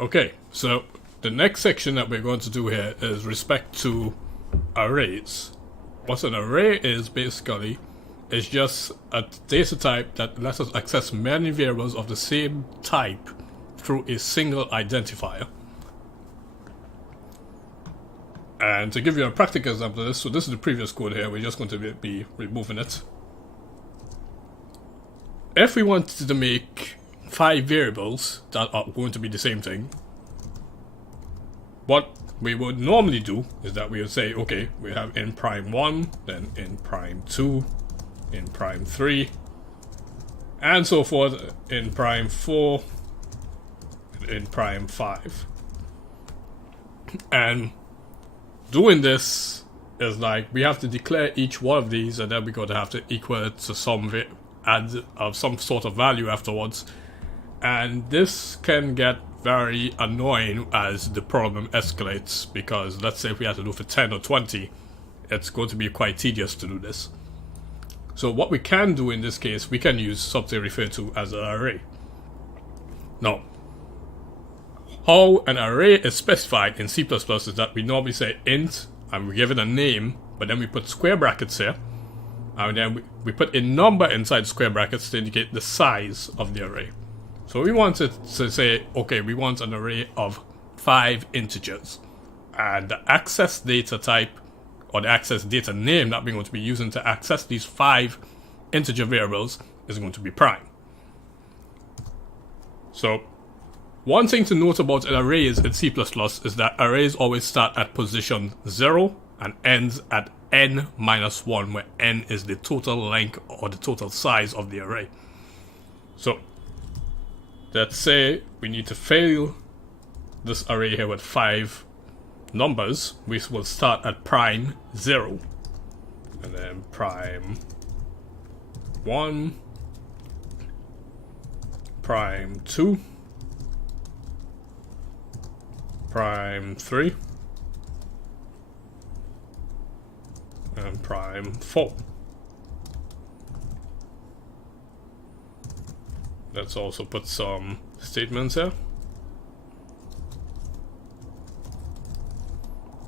Okay, so the next section that we're going to do here is respect to arrays. What an array is basically is just a data type that lets us access many variables of the same type through a single identifier. And to give you a practical example of this, so this is the previous code here, we're just going to be removing it. If we wanted to make 5 variables that are going to be the same thing, what we would normally do is that we would say, okay, we have in prime 1, then in prime 2, in prime 3, and so forth, in prime 4, in prime 5. And doing this is like we have to declare each one of these, and then we're going to have to equal it to some add of some sort of value afterwards. And this can get very annoying as the problem escalates, because let's say if we have to do for 10 or 20, it's going to be quite tedious to do this. So what we can do in this case, we can use something referred to as an array. Now, how an array is specified in C++ is that we normally say int, and we give it a name, but then we put square brackets here, and then we put a number inside square brackets to indicate the size of the array. So we wanted to say, okay, we want an array of 5 integers, and the access data type, or the access data name that we're going to be using to access these 5 integer variables is going to be prime. So one thing to note about arrays in C++ is that arrays always start at position 0 and ends at n-1, where n is the total length or the total size of the array. So let's say we need to fill this array here with 5 numbers. We will start at prime 0, and then prime 1, prime 2, prime 3, and prime 4. Let's also put some statements here,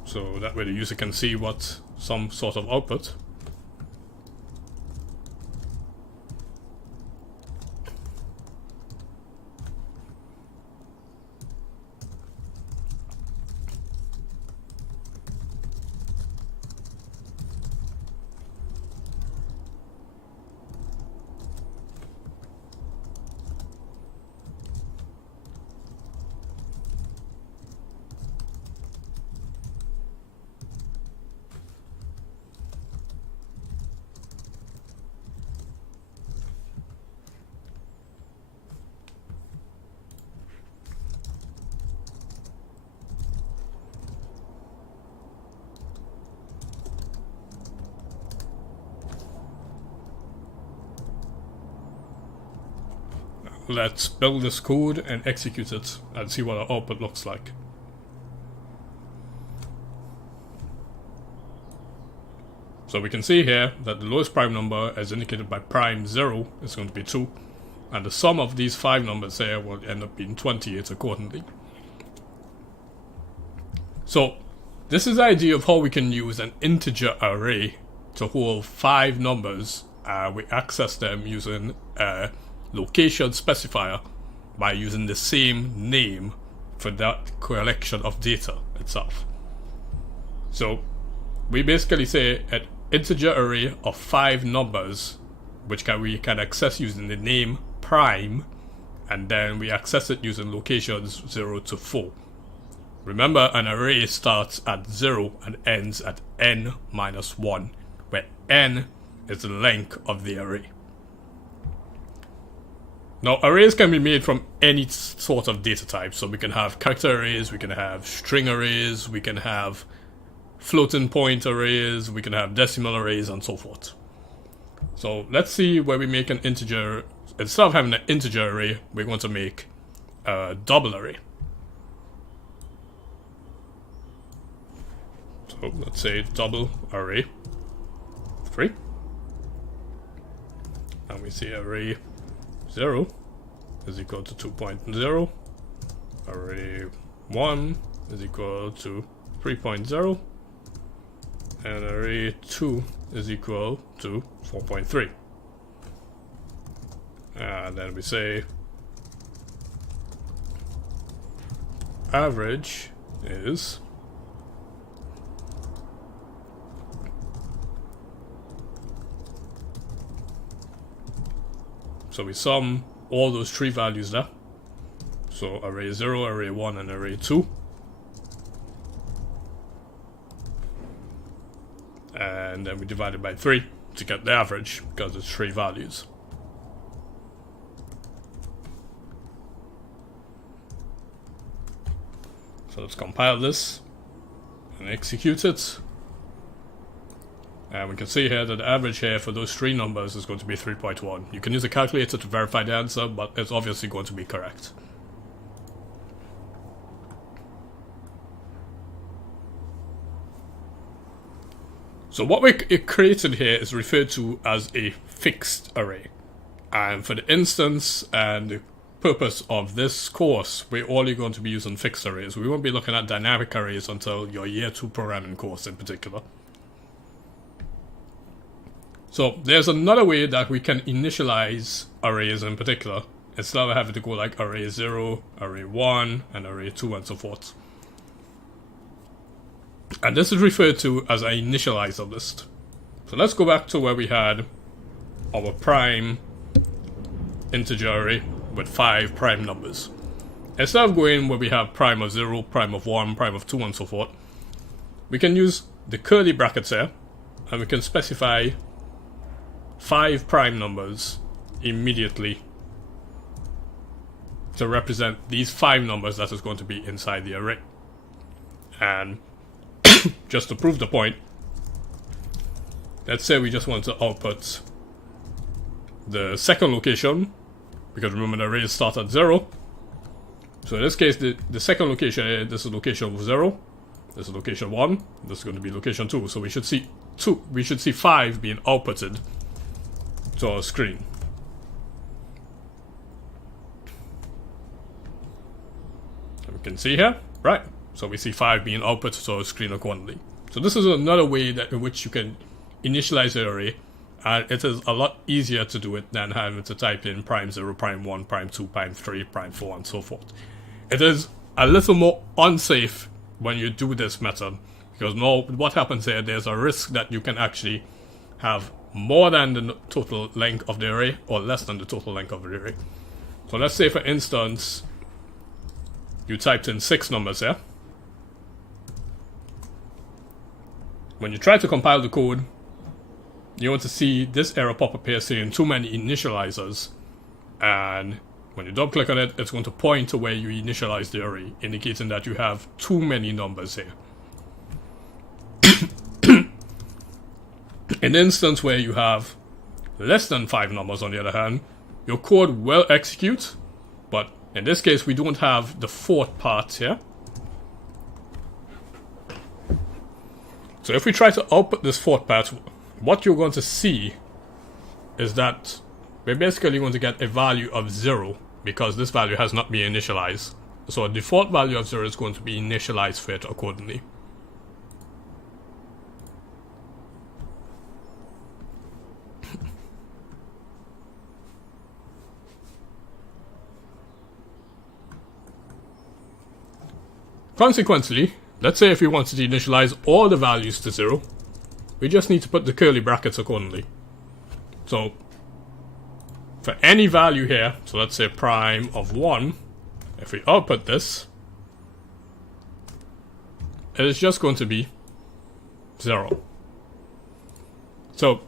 so that way the user can see what some sort of output. Let's build this code and execute it and see what our output looks like. So we can see here that the lowest prime number, as indicated by prime 0, is going to be 2, and the sum of these 5 numbers here will end up being 28 accordingly. So this is the idea of how we can use an integer array to hold 5 numbers. We access them using a location specifier by using the same name for that collection of data itself. So we basically say an integer array of 5 numbers, which we can access using the name prime, and then we access it using locations 0 to 4. Remember, an array starts at 0 and ends at n-1, where n is the length of the array. Now, arrays can be made from any sort of data type. So we can have character arrays, we can have string arrays, we can have floating point arrays, we can have decimal arrays, and so forth. So let's see where we make an integer. Instead of having an integer array, we're going to make a double array. So let's say double array 3. And we say array 0 is equal to 2.0, array 1 is equal to 3.0, and array 2 is equal to 4.3. And then we say average is so we sum all those three values there. So array 0, array 1, and array 2. And then we divide it by 3 to get the average, because it's 3 values. So let's compile this and execute it. And we can see here that the average here for those 3 numbers is going to be 3.1. You can use a calculator to verify the answer, but it's obviously going to be correct. So what we created here is referred to as a fixed array. And for the instance and the purpose of this course, we're only going to be using fixed arrays. We won't be looking at dynamic arrays until your year 2 programming course in particular. So there's another way that we can initialize arrays in particular, instead of having to go like array 0, array 1, and array 2 and so forth. And this is referred to as an initializer list. So let's go back to where we had our prime integer array with 5 prime numbers. Instead of going where we have prime of 0, prime of 1, prime of 2 and so forth, we can use the curly brackets here, and we can specify 5 prime numbers immediately to represent these 5 numbers that is going to be inside the array. And just to prove the point, let's say we just want to output the second location, because remember the arrays start at 0. So in this case, the second location, this is location 0, this is location 1, this is going to be location 2. So we should see 5 being outputted to our screen. And we can see here, right? So we see 5 being output to our screen accordingly. So this is another way in which you can initialize the array, and it is a lot easier to do it than having to type in prime 0, prime 1, prime 2, prime 3, prime 4, and so forth. It is a little more unsafe when you do this method, because now what happens here, there's a risk that you can actually have more than the total length of the array or less than the total length of the array. So let's say, for instance, you typed in 6 numbers here. When you try to compile the code, you want to see this error pop up here saying too many initializers, and when you double click on it, it's going to point to where you initialize the array, indicating that you have too many numbers here. In the instance where you have less than 5 numbers, on the other hand, your code will execute, but in this case we don't have the 4th part here. So if we try to output this 4th part, what you're going to see is that we're basically going to get a value of 0, because this value has not been initialized. So a default value of 0 is going to be initialized for it accordingly. Consequently, let's say if we wanted to initialize all the values to 0, we just need to put the curly brackets accordingly. So for any value here, so let's say prime of 1, if we output this, it is just going to be 0. So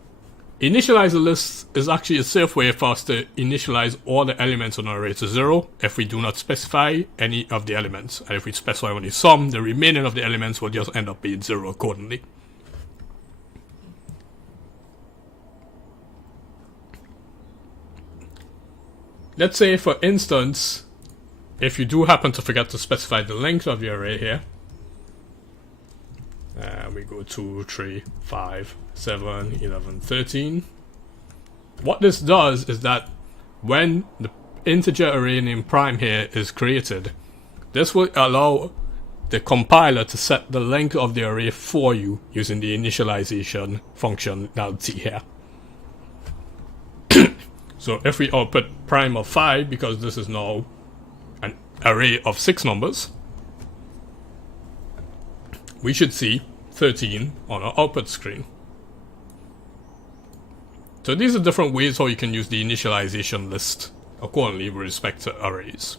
initialize a list is actually a safe way for us to initialize all the elements on our array to 0 if we do not specify any of the elements. And if we specify only some, the remaining of the elements will just end up being 0 accordingly. Let's say, for instance, if you do happen to forget to specify the length of the array here, we go 2, 3, 5, 7, 11, 13. What this does is that when the integer array named prime here is created, This will allow the compiler to set the length of the array for you using the initialization functionality here. So if we output prime of 5, because this is now an array of 6 numbers, we should see 13 on our output screen. So these are different ways how you can use the initialization list accordingly with respect to arrays.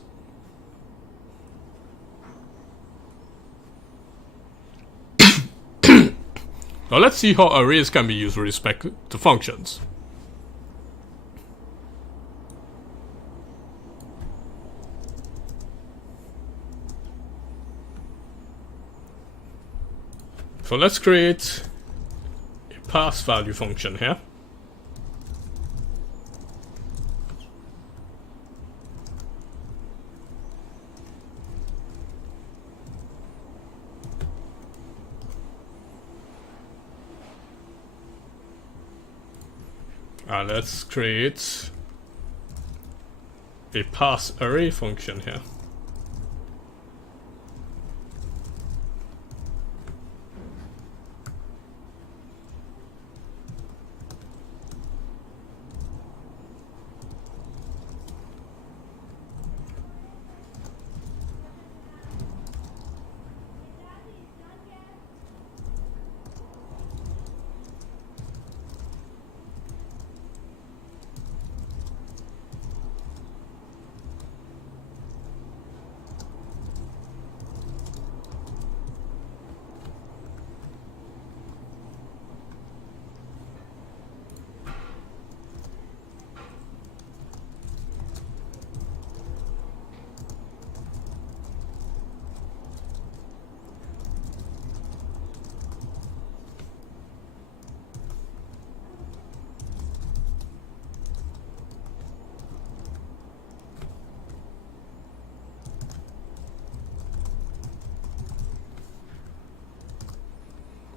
Now let's see how arrays can be used with respect to functions. So let's create a pass value function here. Let's create a pass array function here.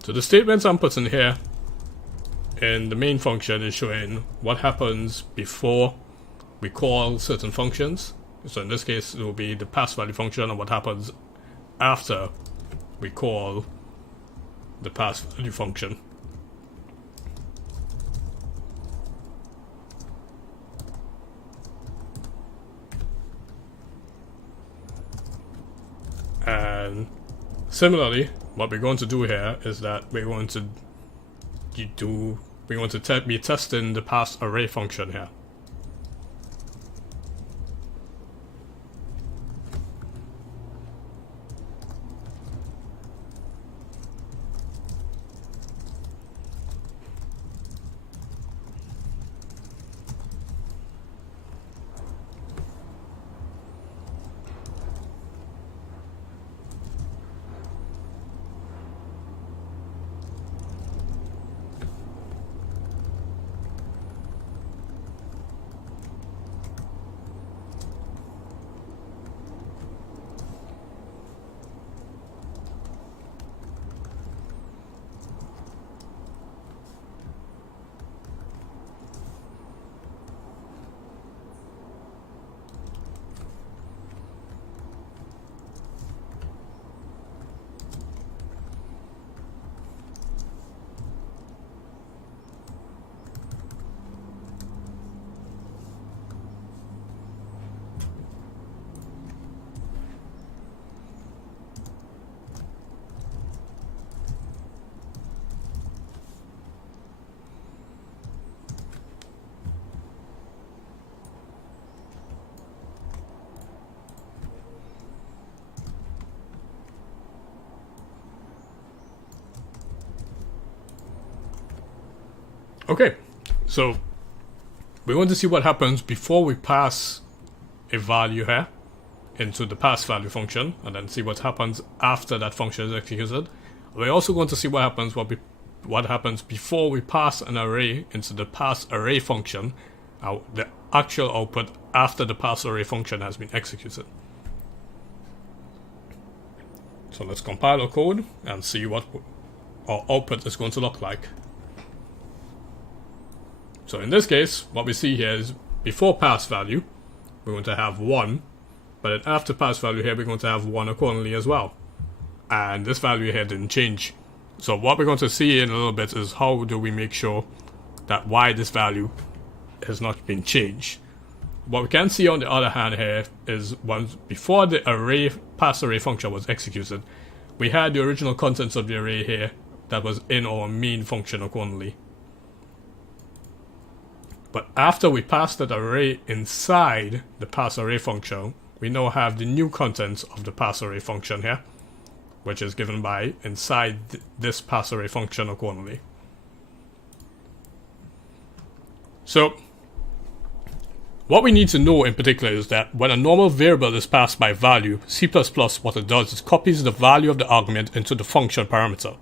So the statements I'm putting here in the main function is showing what happens before we call certain functions. So in this case, it will be the pass value function, and what happens after we call the pass value function. And similarly, what we're going to do here is that we're going to be testing the pass array function here. Okay, so we want to see what happens before we pass a value here into the pass value function, and then see what happens after that function is executed. We're also going to see what happens before we pass an array into the pass array function, the actual output after the pass array function has been executed. So let's compile our code and see what our output is going to look like. So in this case, what we see here is before pass value, we're going to have 1, But then after pass value here, we're going to have 1 accordingly as well. And this value here didn't change. So what we're going to see in a little bit is how do we make sure that why this value has not been changed. What we can see on the other hand here is once before the array pass array function was executed, we had the original contents of the array here that was in our main function accordingly. But after we passed that array inside the pass array function, we now have the new contents of the pass array function here, which is given by inside this pass array function accordingly. So what we need to know in particular is that when a normal variable is passed by value, C++ what it does is copies the value of the argument into the function parameter.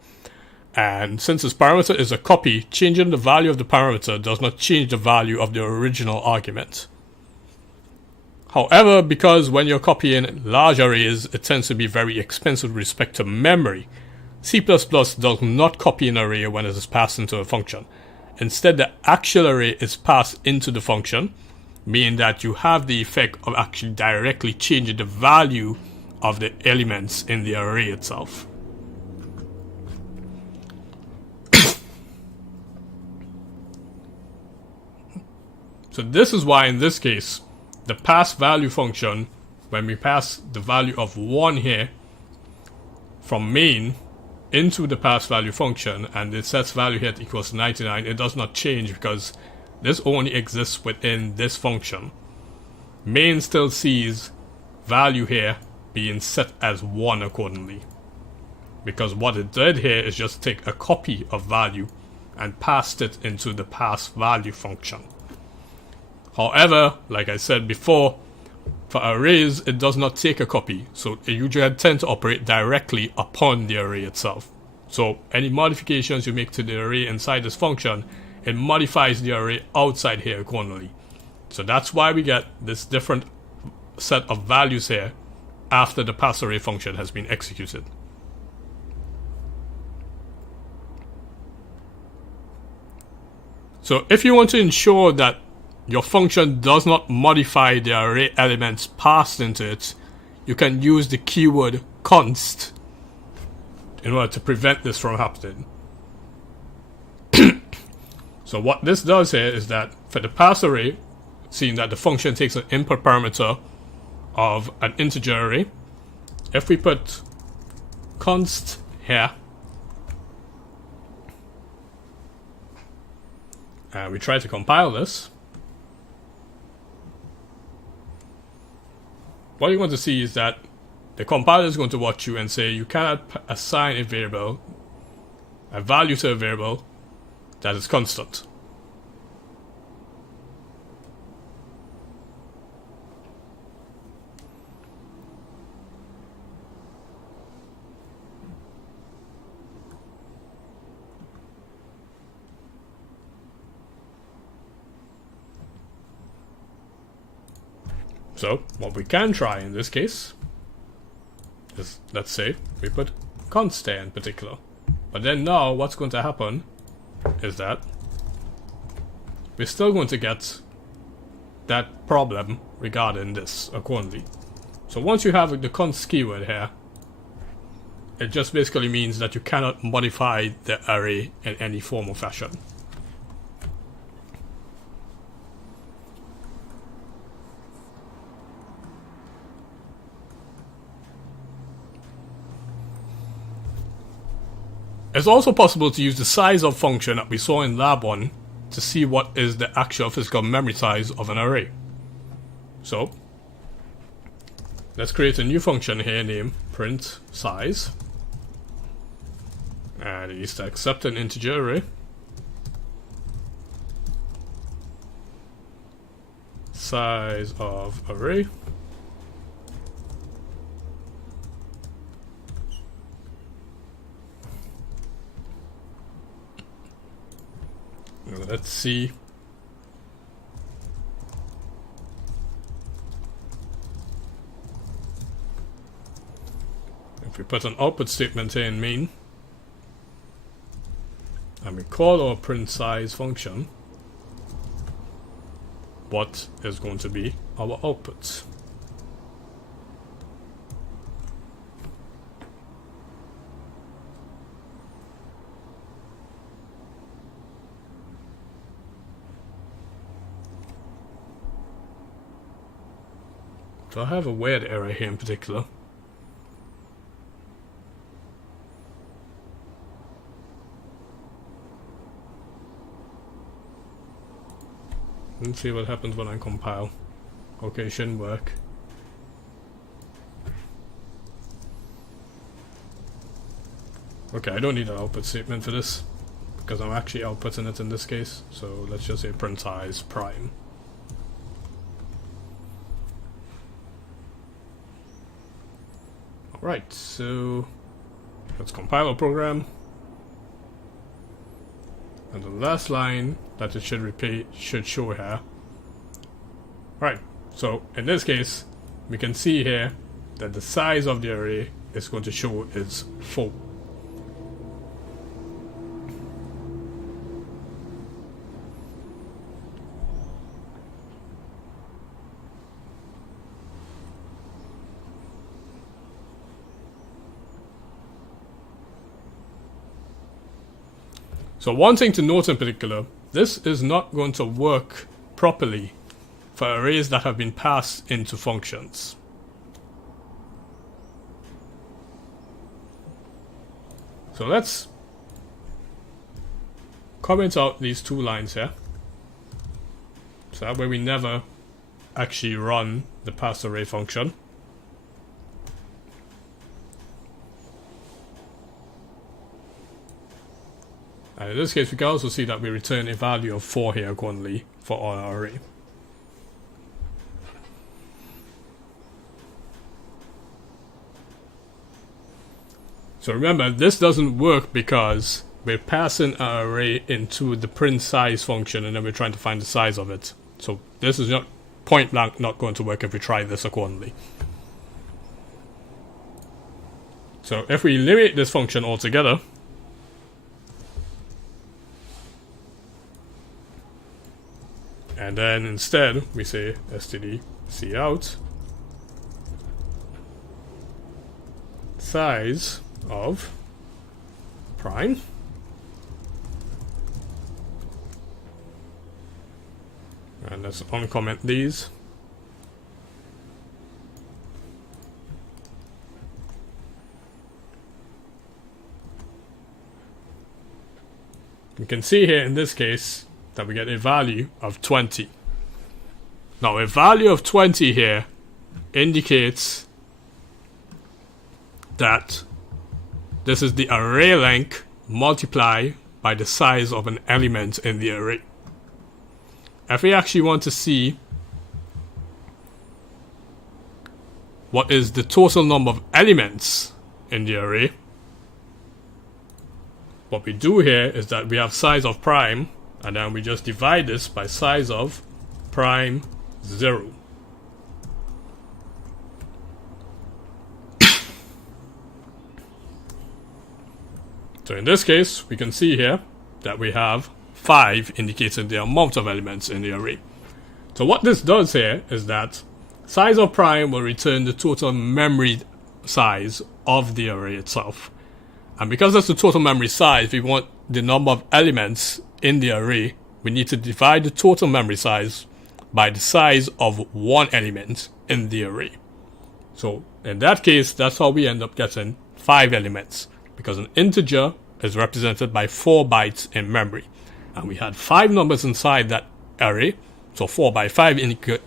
And since this parameter is a copy, changing the value of the parameter does not change the value of the original argument. However, because when you're copying large arrays, it tends to be very expensive with respect to memory, C++ does not copy an array when it is passed into a function. Instead, the actual array is passed into the function, meaning that you have the effect of actually directly changing the value of the elements in the array itself. So this is why in this case, the pass value function, when we pass the value of 1 here from main into the pass value function and it sets value here equals 99, it does not change because this only exists within this function. Main still sees value here being set as 1 accordingly. Because what it did here is just take a copy of value and passed it into the pass value function. However, like I said before, for arrays it does not take a copy, so it usually tends to operate directly upon the array itself. So any modifications you make to the array inside this function, it modifies the array outside here accordingly. So that's why we get this different set of values here after the pass array function has been executed. So if you want to ensure that your function does not modify the array elements passed into it, you can use the keyword const in order to prevent this from happening. So what this does here is that for the pass array, seeing that the function takes an input parameter of an integer array, if we put const here and we try to compile this, what you're going to see is that the compiler is going to watch you and say you cannot assign a variable, a value to a variable that is constant. So what we can try in this case is, let's say we put const there in particular. But then now what's going to happen is that we're still going to get that problem regarding this accordingly. So once you have the const keyword here, it just basically means that you cannot modify the array in any form or fashion. It's also possible to use the size of function that we saw in lab 1 to see what is the actual physical memory size of an array. So let's create a new function here named print size, and it needs to accept an integer array. Size of array. Let's see. If we put an output statement here in main, and we call our print size function, what is going to be our output? Do I have a weird error here in particular? Let's see what happens when I compile. Okay, shouldn't work. Okay, I don't need an output statement for this, because I'm actually outputting it in this case. So let's just say print size prime. Alright, so let's compile our program. And the last line that it should repeat should show here. Right, so in this case, we can see here that the size of the array is going to show is 4. So one thing to note in particular, this is not going to work properly for arrays that have been passed into functions. So let's comment out these 2 lines here. So that way we never actually run the pass array function. And in this case, we can also see that we return a value of 4 here accordingly for our array. So remember, this doesn't work because we're passing our array into the print size function and then we're trying to find the size of it. So this is not point blank not going to work if we try this accordingly. So if we eliminate this function altogether, and then instead we say std cout size of prime, and let's uncomment these. We can see here in this case that we get a value of 20. Now a value of 20 here indicates that this is the array length multiplied by the size of an element in the array. If we actually want to see what is the total number of elements in the array, what we do here is that we have size of prime, and then we just divide this by size of prime 0. So in this case, we can see here that we have 5 indicating the amount of elements in the array. So what this does here is that size of prime will return the total memory size of the array itself. And because that's the total memory size, we want the number of elements in the array. We need to divide the total memory size by the size of one element in the array. So in that case, that's how we end up getting 5 elements, because an integer is represented by 4 bytes in memory. And we had 5 numbers inside that array, so 4 by 5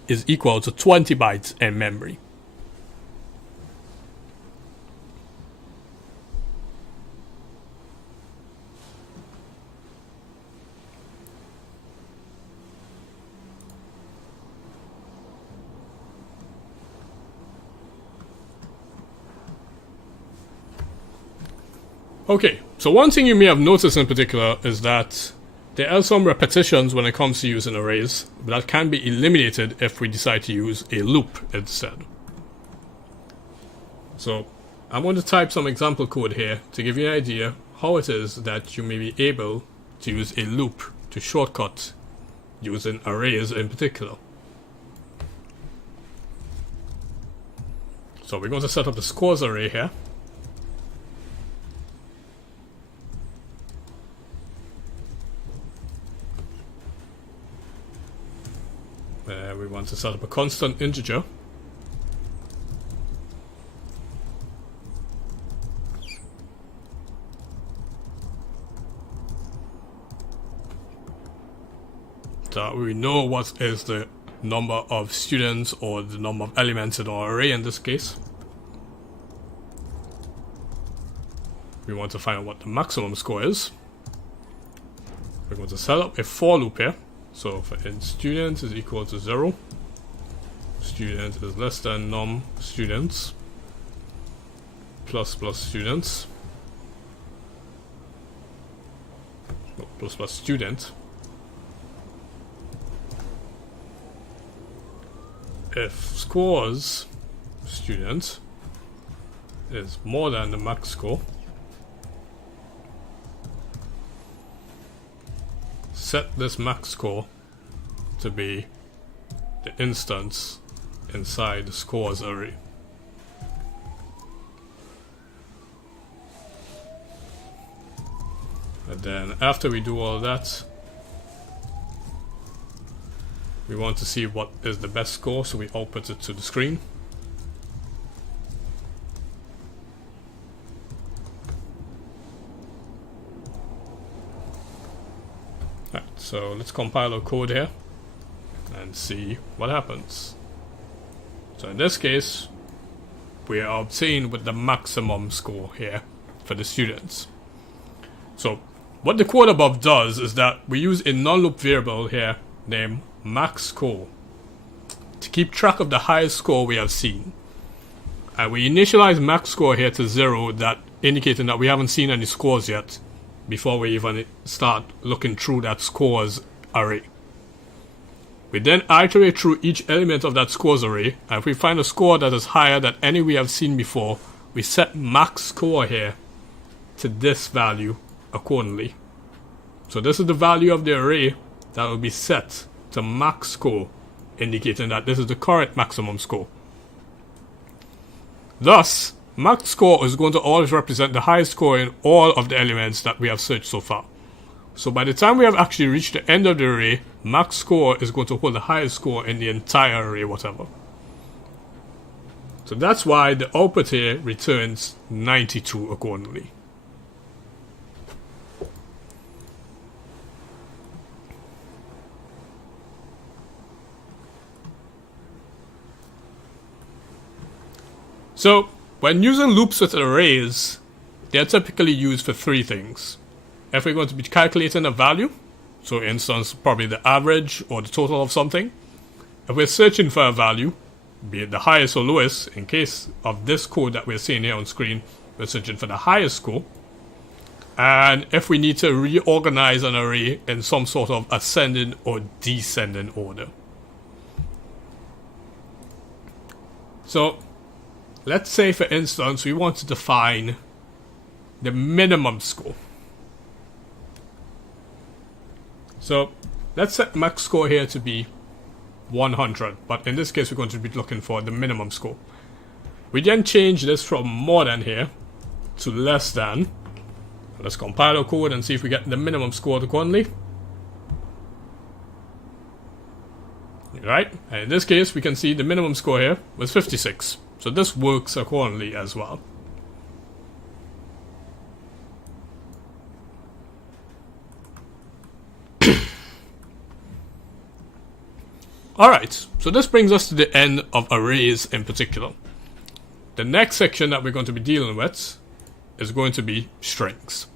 is equal to 20 bytes in memory. Okay, so one thing you may have noticed in particular is that there are some repetitions when it comes to using arrays, but that can be eliminated if we decide to use a loop instead. So I'm going to type some example code here to give you an idea how it is that you may be able to use a loop to shortcut using arrays in particular. So we're going to set up the scores array here. We want to set up a constant integer. that we know what is the number of students or the number of elements in our array in this case. We want to find out what the maximum score is. We're going to set up a for loop here. So for in students is equal to 0, student is less than num students plus students, no, plus student. If scores student is more than the max score, set this max score to be the instance inside the scores array. And then after we do all that, we want to see what is the best score, so we output it to the screen. Right, so let's compile our code here and see what happens. So in this case, we are obtained with the maximum score here for the students. So what the code above does is that we use a non-loop variable here named max score to keep track of the highest score we have seen. And we initialize max score here to 0, that indicating that we haven't seen any scores yet before we even start looking through that scores array. We then iterate through each element of that scores array, and if we find a score that is higher than any we have seen before, we set max score here to this value accordingly. So this is the value of the array that will be set to max score, indicating that this is the current maximum score. Thus, max score is going to always represent the highest score in all of the elements that we have searched so far. So by the time we have actually reached the end of the array, max score is going to hold the highest score in the entire array, whatever. So that's why the output here returns 92 accordingly. So when using loops with arrays, they are typically used for three things. If we're going to be calculating a value, so for instance probably the average or the total of something. If we're searching for a value, be it the highest or lowest, in case of this code that we're seeing here on screen, we're searching for the highest score. And if we need to reorganize an array in some sort of ascending or descending order. So let's say for instance we want to define the minimum score. So let's set max score here to be 100, but in this case we're going to be looking for the minimum score. We then change this from more than here to less than. Let's compile our code and see if we get the minimum score accordingly. Right, and in this case we can see the minimum score here was 56. So this works accordingly as well. Alright, so this brings us to the end of arrays in particular. The next section that we're going to be dealing with is going to be strings.